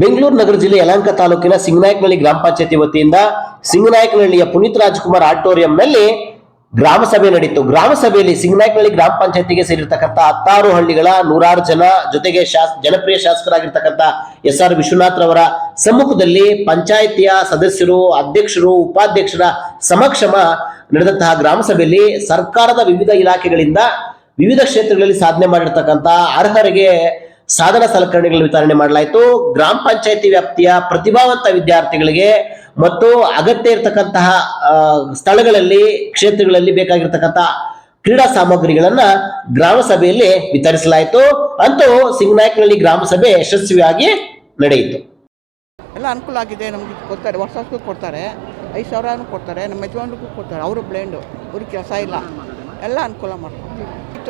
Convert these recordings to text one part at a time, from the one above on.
ಬೆಂಗಳೂರು ನಗರ ಜಿಲ್ಲೆ ಯಲಹಂಕ ತಾಲೂಕಿನ ಸಿಂಗನಾಯಕನಹಳ್ಳಿ ಗ್ರಾಮ ಪಂಚಾಯತಿ ವತಿಯಿಂದ ಸಿಂಗನಾಯಕನಹಳ್ಳಿಯ ಪುನೀತ್ ರಾಜ್ಕುಮಾರ್ ಆಡಿಟೋರಿಯಂನಲ್ಲಿ ಗ್ರಾಮ ಸಭೆ ನಡೆಯಿತು. ಗ್ರಾಮ ಸಭೆಯಲ್ಲಿ ಸಿಂಗನಾಯಕನಹಳ್ಳಿ ಗ್ರಾಮ ಪಂಚಾಯತಿಗೆ ಸೇರಿರ್ತಕ್ಕಂಥ 16 ಹಳ್ಳಿಗಳ 106 ಜನ ಜೊತೆಗೆ ಜನಪ್ರಿಯ ಶಾಸಕರಾಗಿರ್ತಕ್ಕಂಥ SR ವಿಶ್ವನಾಥ್ ರವರ ಸಮ್ಮುಖದಲ್ಲಿ ಪಂಚಾಯತಿಯ ಸದಸ್ಯರು, ಅಧ್ಯಕ್ಷರು, ಉಪಾಧ್ಯಕ್ಷರ ಸಮಕ್ಷಮ ನಡೆದಂತಹ ಗ್ರಾಮ ಸಭೆಯಲ್ಲಿ ಸರ್ಕಾರದ ವಿವಿಧ ಇಲಾಖೆಗಳಿಂದ ವಿವಿಧ ಕ್ಷೇತ್ರಗಳಲ್ಲಿ ಸಾಧನೆ ಮಾಡಿರ್ತಕ್ಕಂಥ ಅರ್ಹರಿಗೆ ಸಾಧನ ಸಲಕರಣೆಗಳನ್ನು ವಿತರಣೆ ಮಾಡಲಾಯಿತು. ಗ್ರಾಮ ಪಂಚಾಯತಿ ವ್ಯಾಪ್ತಿಯ ಪ್ರತಿಭಾವಂತ ವಿದ್ಯಾರ್ಥಿಗಳಿಗೆ ಮತ್ತು ಅಗತ್ಯ ಇರತಕ್ಕಂತಹ ಸ್ಥಳಗಳಲ್ಲಿ, ಕ್ಷೇತ್ರಗಳಲ್ಲಿ ಬೇಕಾಗಿರ್ತಕ್ಕಂಥ ಕ್ರೀಡಾ ಸಾಮಗ್ರಿಗಳನ್ನ ಗ್ರಾಮ ಸಭೆಯಲ್ಲಿ ವಿತರಿಸಲಾಯಿತು. ಅಂತೂ ಸಿಂಗನಾಯಕನಹಳ್ಳಿ ಗ್ರಾಮ ಸಭೆ ಯಶಸ್ವಿಯಾಗಿ ನಡೆಯಿತು. ಎಲ್ಲ ಅನುಕೂಲ ಆಗಿದೆ. ನಮಗೆ ಕೊಡ್ತಾರೆ, ವರ್ಷಕ್ಕೂ ಕೊಡ್ತಾರೆ, 5,000 ಕೊಡ್ತಾರೆ, ನಮ್ಮ ಯಜಮಾನ್ರಿಗೂ ಕೊಡ್ತಾರೆ. ಅವರು ಬ್ಲೈಂಡು, ಅವ್ರಿಗೆ ಕೆಲಸ ಇಲ್ಲ, ಎಲ್ಲ ಅನುಕೂಲ ಮಾಡ್ಕೊಡ್ತೀವಿ.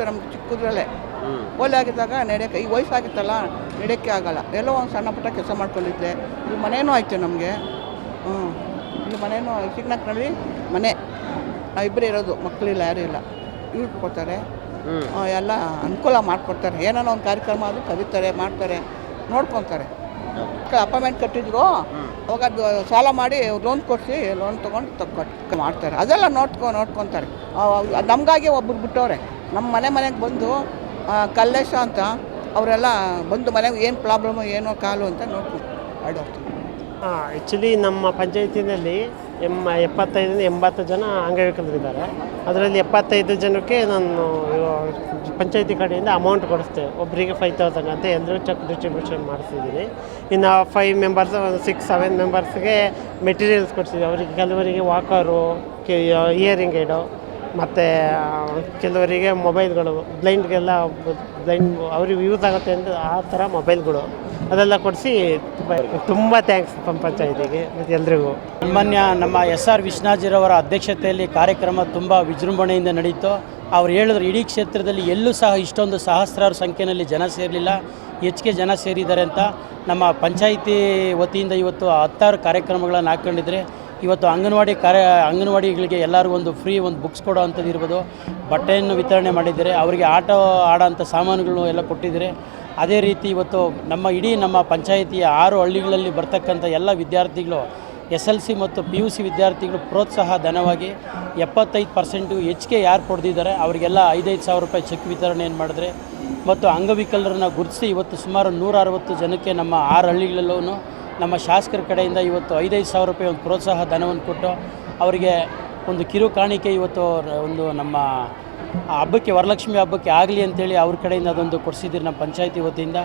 ನಮ್ಗೆ ಚಿಕ್ಕದ್ರಲ್ಲೇ ಓಲೆ ಆಗಿದ್ದಾಗ ನಡೆಯೋಕ್ಕೆ, ಈ ವಯಸ್ಸಾಗಿತ್ತಲ್ಲ ನಡೆಯೋಕ್ಕೆ ಆಗಲ್ಲ, ಎಲ್ಲೋ ಒಂದು ಸಣ್ಣ ಪುಟ್ಟ ಕೆಲಸ ಮಾಡ್ಕೊಂಡಿದ್ದೆ. ಈ ಮನೇನೂ ಆಯಿತು ನಮಗೆ. ಇಲ್ಲಿ ಮನೇನೂ ಸಿಂಗನಾಯಕನಹಳ್ಳಿ ಮನೆ, ಇಬ್ಬರೇ ಇರೋದು, ಮಕ್ಕಳಿಲ್ಲ, ಯಾರೂ ಇಲ್ಲ. ಇವ್ರು ಕೊಡ್ತಾರೆ, ಎಲ್ಲ ಅನುಕೂಲ ಮಾಡಿಕೊಡ್ತಾರೆ. ಏನಾರ ಒಂದು ಕಾರ್ಯಕ್ರಮ ಅದು ಕರೀತಾರೆ, ಮಾಡ್ತಾರೆ, ನೋಡ್ಕೊತಾರೆ. ಅಪಾಯಿಂಟ್ಮೆಂಟ್ ಕಟ್ಟಿದ್ರು, ಅವಾಗ ಅದು ಸಾಲ ಮಾಡಿ ಲೋನ್ ಕೊಡಿಸಿ, ಲೋನ್ ತೊಗೊಂಡು ಮಾಡ್ತಾರೆ. ಅದೆಲ್ಲ ನೋಡ್ಕೊತಾರೆ. ನಮಗಾಗಿ ಒಬ್ಬರು ಬಿಟ್ಟವ್ರೆ, ನಮ್ಮ ಮನೆಗೆ ಬಂದು ಕಲ್ಲೇಶ ಅಂತ ಅವರೆಲ್ಲ ಬಂದು ಮನೆಗೆ ಏನು ಪ್ರಾಬ್ಲಮ್ಮು, ಏನೋ ಕಾಲು ಅಂತ ನೋಡ್ಕೊಂಡು ಆಡೋಗ್ತೀವಿ. ಆ್ಯಕ್ಚುಲಿ ನಮ್ಮ ಪಂಚಾಯತಿನಲ್ಲಿ 75-80 ಜನ ಅಂಗವಿಕಲರಿದ್ದಾರೆ. ಅದರಲ್ಲಿ 75 ಜನಕ್ಕೆ ನಾನು ಪಂಚಾಯತಿ ಕಡೆಯಿಂದ ಅಮೌಂಟ್ ಕೊಡಿಸ್ತೇವೆ. ಒಬ್ಬರಿಗೆ 5,000 ಅಂತ ಎಲ್ಲರೂ ಚೆಕ್ ಡಿಸ್ಟ್ರಿಬ್ಯೂಷನ್ ಮಾಡಿಸಿದ್ದೀನಿ. ಇನ್ನು 5 ಮೆಂಬರ್ಸ್, 6-7 ಮೆಂಬರ್ಸ್ಗೆ ಮೆಟೀರಿಯಲ್ಸ್ ಕೊಡ್ಸಿದ್ದೀವಿ. ಅವರಿಗೆ ಕೆಲವರಿಗೆ ವಾಕರು, ಇಯರಿಂಗ್ ಏಡು, ಮತ್ತು ಕೆಲವರಿಗೆ ಮೊಬೈಲ್ಗಳು, ಬ್ಲೈಂಡ್ಗೆಲ್ಲ ಅವ್ರಿಗೆ ಯೂಸ್ ಆಗುತ್ತೆ ಅಂತ ಆ ಥರ ಮೊಬೈಲ್ಗಳು ಅದೆಲ್ಲ ಕೊಡಿಸಿ ತುಂಬ ಥ್ಯಾಂಕ್ಸ್ ಪಂಚಾಯತಿಗೆ ಮತ್ತು ಎಲ್ರಿಗೂ. ನಮ್ಮ SR ವಿಶ್ವನಾಥ್ರವರ ಅಧ್ಯಕ್ಷತೆಯಲ್ಲಿ ಕಾರ್ಯಕ್ರಮ ತುಂಬ ವಿಜೃಂಭಣೆಯಿಂದ ನಡೀತು. ಅವ್ರು ಹೇಳಿದ್ರು, ಇಡೀ ಕ್ಷೇತ್ರದಲ್ಲಿ ಎಲ್ಲೂ ಸಹ ಇಷ್ಟೊಂದು ಸಹಸ್ರಾರು ಸಂಖ್ಯೆಯಲ್ಲಿ ಜನ ಸೇರಲಿಲ್ಲ, ಹೆಚ್ಚಿಗೆ ಜನ ಸೇರಿದ್ದಾರೆ ಅಂತ. ನಮ್ಮ ಪಂಚಾಯಿತಿ ವತಿಯಿಂದ ಇವತ್ತು 16 ಕಾರ್ಯಕ್ರಮಗಳನ್ನು ಹಾಕ್ಕೊಂಡಿದ್ರೆ. ಇವತ್ತು ಅಂಗನವಾಡಿಗಳಿಗೆ ಎಲ್ಲರಿಗೂ ಒಂದು ಫ್ರೀ ಒಂದು ಬುಕ್ಸ್ ಕೊಡೋ ಅಂಥದ್ದು ಇರ್ಬೋದು, ಬಟ್ಟೆಯನ್ನು ವಿತರಣೆ ಮಾಡಿದ್ದಾರೆ. ಅವರಿಗೆ ಆಟ ಆಡೋಂಥ ಸಾಮಾನುಗಳನ್ನು ಎಲ್ಲ ಕೊಟ್ಟಿದ್ದಾರೆ. ಅದೇ ರೀತಿ ಇವತ್ತು ನಮ್ಮ ಪಂಚಾಯಿತಿಯ 6 ಹಳ್ಳಿಗಳಲ್ಲಿ ಬರ್ತಕ್ಕಂಥ ಎಲ್ಲ ವಿದ್ಯಾರ್ಥಿಗಳು, SLC ಮತ್ತು PUC ವಿದ್ಯಾರ್ಥಿಗಳು ಪ್ರೋತ್ಸಾಹ ಧನವಾಗಿ 75% ಹೆಚ್ಚಿಗೆ ಯಾರು ಪಡೆದಿದ್ದಾರೆ ಅವರಿಗೆಲ್ಲ 5,000 ರೂಪಾಯಿ ಚೆಕ್ ವಿತರಣೆಯನ್ನು ಮಾಡಿದ್ರೆ. ಮತ್ತು ಅಂಗವಿಕಲರನ್ನ ಗುರುತಿಸಿ ಇವತ್ತು ಸುಮಾರು 160 ಜನಕ್ಕೆ ನಮ್ಮ 6 ಹಳ್ಳಿಗಳಲ್ಲೂ ನಮ್ಮ ಶಾಸಕರ ಕಡೆಯಿಂದ ಇವತ್ತು 5,000 ರೂಪಾಯಿ ಒಂದು ಪ್ರೋತ್ಸಾಹ ಧನವನ್ನು ಕೊಟ್ಟು ಅವರಿಗೆ ಒಂದು ಕಿರು ಕಾಣಿಕೆ ಇವತ್ತು ಒಂದು ನಮ್ಮ ಹಬ್ಬಕ್ಕೆ, ವರಲಕ್ಷ್ಮಿ ಹಬ್ಬಕ್ಕೆ ಆಗಲಿ ಅಂತೇಳಿ ಅವ್ರ ಕಡೆಯಿಂದ ಅದೊಂದು ಕೊಡಿಸಿದ್ದೀರಿ ನಮ್ಮ ಪಂಚಾಯತಿ ವತಿಯಿಂದ.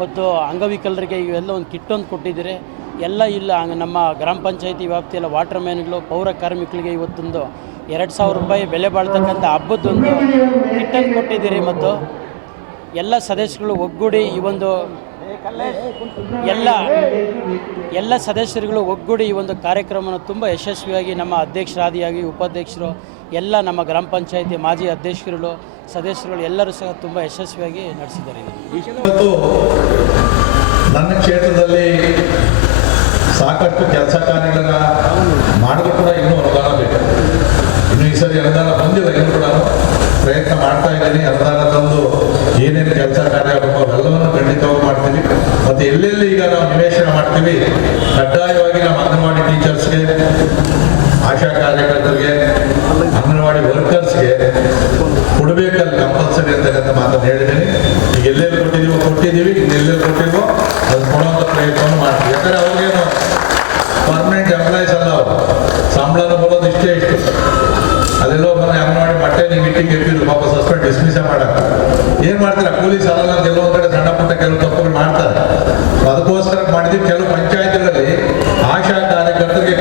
ಮತ್ತು ಅಂಗವಿಕಲರಿಗೆ ಇವೆಲ್ಲ ಒಂದು ಕಿಟ್ಟೊಂದು ಕೊಟ್ಟಿದ್ದೀರಿ. ಎಲ್ಲ ಇಲ್ಲ ನಮ್ಮ ಗ್ರಾಮ ಪಂಚಾಯತಿ ವ್ಯಾಪ್ತಿಯೆಲ್ಲ ವಾಟರ್ ಮ್ಯಾನ್ಗಳು, ಪೌರ ಕಾರ್ಮಿಕರಿಗೆ ಇವತ್ತೊಂದು 2,000 ರೂಪಾಯಿ ಬೆಲೆ ಬಾಳ್ತಕ್ಕಂಥ ಹಬ್ಬದೊಂದು ಕಿಟ್ಟನ್ನು ಕೊಟ್ಟಿದ್ದೀರಿ. ಮತ್ತು ಎಲ್ಲ ಸದಸ್ಯರುಗಳು ಒಗ್ಗೂಡಿ ಈ ಒಂದು ಎಲ್ಲ ಸದಸ್ಯರುಗಳು ಒಗ್ಗೂಡಿ ಈ ಒಂದು ಕಾರ್ಯಕ್ರಮವನ್ನು ತುಂಬ ಯಶಸ್ವಿಯಾಗಿ ನಮ್ಮ ಅಧ್ಯಕ್ಷರಾದಿಯಾಗಿ, ಉಪಾಧ್ಯಕ್ಷರು ಎಲ್ಲ ನಮ್ಮ ಗ್ರಾಮ ಪಂಚಾಯತಿ ಮಾಜಿ ಅಧ್ಯಕ್ಷರುಗಳು, ಸದಸ್ಯರುಗಳು ಎಲ್ಲರೂ ಸಹ ತುಂಬ ಯಶಸ್ವಿಯಾಗಿ ನಡೆಸಿದ್ದಾರೆ. ನನ್ನ ಕ್ಷೇತ್ರದಲ್ಲಿ ಸಾಕಷ್ಟು ಕೆಲಸ ಕಾರ್ಯಗಳನ್ನು ಮಾಡಿದ್ರು ಕೂಡ ಇನ್ನೂ ಅನುದಾನ ಬೇಕು. ಇನ್ನು ಈ ಸರಿ ಅನುದಾನ ಬಂದಿಲ್ಲ, ಇನ್ನೂ ಕೂಡ ಪ್ರಯತ್ನ ಮಾಡ್ತಾ ಇದ್ದೀನಿ. ಅನುದಾನ ತಂದು ಏನೇನು ಕೆಲಸ ಕಾರ್ಯ ಆಗಬೇಕು ಅವೆಲ್ಲವನ್ನು ಖಂಡಿತವಾಗಿ ಮಾಡ್ತೀವಿ. ಮತ್ತು ಎಲ್ಲೆಲ್ಲಿ ಈಗ ನಾವು ನಿವೇಶನ ಮಾಡ್ತೀವಿ, ಕಡ್ಡಾಯವಾಗಿ ನಮ್ಮ ಅಂಗನವಾಡಿ ಟೀಚರ್ಸ್ಗೆ, ಆಶಾ ಕಾರ್ಯಕರ್ತರಿಗೆ, ಅಂಗನವಾಡಿ ವರ್ಕರ್ಸ್ಗೆ ಕೊಡಬೇಕಲ್ಲಿ ಕಂಪಲ್ಸರಿ ಅಂತಕ್ಕಂಥ ಮಾತನ್ನು ಹೇಳಿದ್ದೀನಿ. ಈಗ ಎಲ್ಲೆಲ್ಲಿ ಕೊಟ್ಟಿದ್ದೀವಿ, ಇನ್ನೆಲ್ಲೆಲ್ಲಿ ಕೊಟ್ಟಿದ್ವೋ ಅದು ಕೊಡುವಂಥ ಪ್ರಯತ್ನವನ್ನು ಮಾಡ್ತೀವಿ. ಯಾಕಂದರೆ ಅವ್ರಿಗೇನು ಪರ್ಮನೆಂಟ್ ಎಂಪ್ಲಾಯೀಸ್ ಅಲ್ಲ, ಅವರು ಸಂಬಳನೂ ಬರೋದು ಇಷ್ಟು ಅಲ್ಲೆಲ್ಲೋ ಬಂದು ಅಂಗನವಾಡಿ ಮಟ್ಟೆ ಮೀಟಿಂಗ್ ಇರ್ತಿದ್ರು, ಪಾಪ ಸಸ್ಪೆಂಡ್ ಡಿಸ್ಮಿಸ್ ಮಾಡಕ್ಕೆ ಏನು ಮಾಡ್ತಾರೆ, ಕೂಲಿ ಸಾಲಲ್ಲ ಅಂತ ಎಲ್ಲೊಂದು ಕಡೆ ಸಣ್ಣ ಪುಟ್ಟ ಕೆಲವು ತಪ್ಪುಗಳು ಮಾಡ್ತಾರೆ. ಅದಕ್ಕೋಸ್ಕರ ಮಾಡಿದ್ವಿ. ಕೆಲವು ಪಂಚಾಯತ್ಗಳಲ್ಲಿ ಆಶಾ ಕಾರ್ಯಕರ್ತರಿಗೆ